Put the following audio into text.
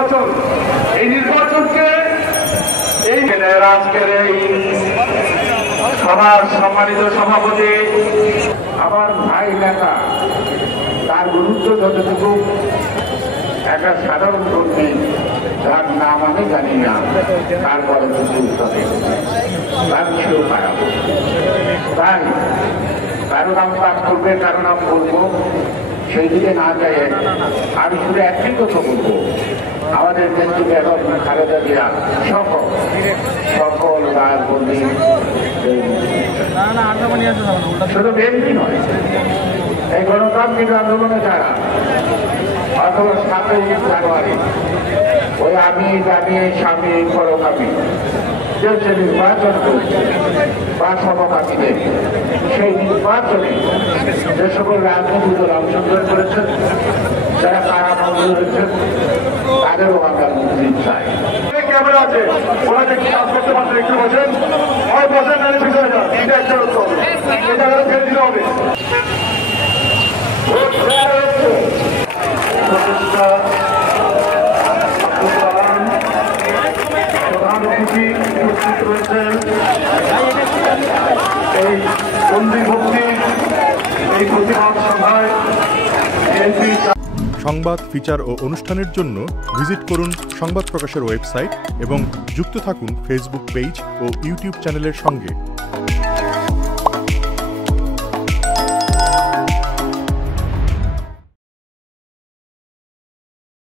নির্বাচন, এই নির্বাচনকে এই আজকের এই সভার সম্মানিত সভাপতি আমার ভাই নেতা, তার গুরুত্ব যতটুকু একটা সাধারণ কর্মী যার নাম আমি জানি না, তারপরে তার ছিল খারাপ। তাই কারো নাম পাঠ করবে, কারো নাম বলবো, সেই দিকে না যায়। আমি শুধু একই কথা বলবো, আমাদের দেশটি বেগম খালেদা জিয়া সকল রাজবন্দী শুধু বিএনপি নয়, এই গণতান্ত্রিক আন্দোলনে যারা অথবা 7ই জানুয়ারি ওই আমি স্বামী পরকামী যে নির্বাচন করছে বা সমকামীদের, সেই নির্বাচনে যে সকল রাজনৈতিক দল অংশগ্রহণ করেছেন, যারা কারাবন্দী হয়েছেন, তাদেরও আমরা মুক্তি চাই। ক্যামেরা আছে, ওরা যে কাজ করতে পারছেন, একটু বসেন, হয় বসেন, নাহলে পিছনে যান, এটা একটা হতে হবে, এটা ফেলে দিতে হবে। প্রধান অতিথি উপস্থিত রয়েছেন এই বন্দী ভক্তির এই প্রতিবাদ সভায়। সংবাদ, ফিচার ও অনুষ্ঠানের জন্য ভিজিট করুন সংবাদ প্রকাশের ওয়েবসাইট এবং যুক্ত থাকুন ফেসবুক পেজ ও ইউটিউব চ্যানেলের সঙ্গে।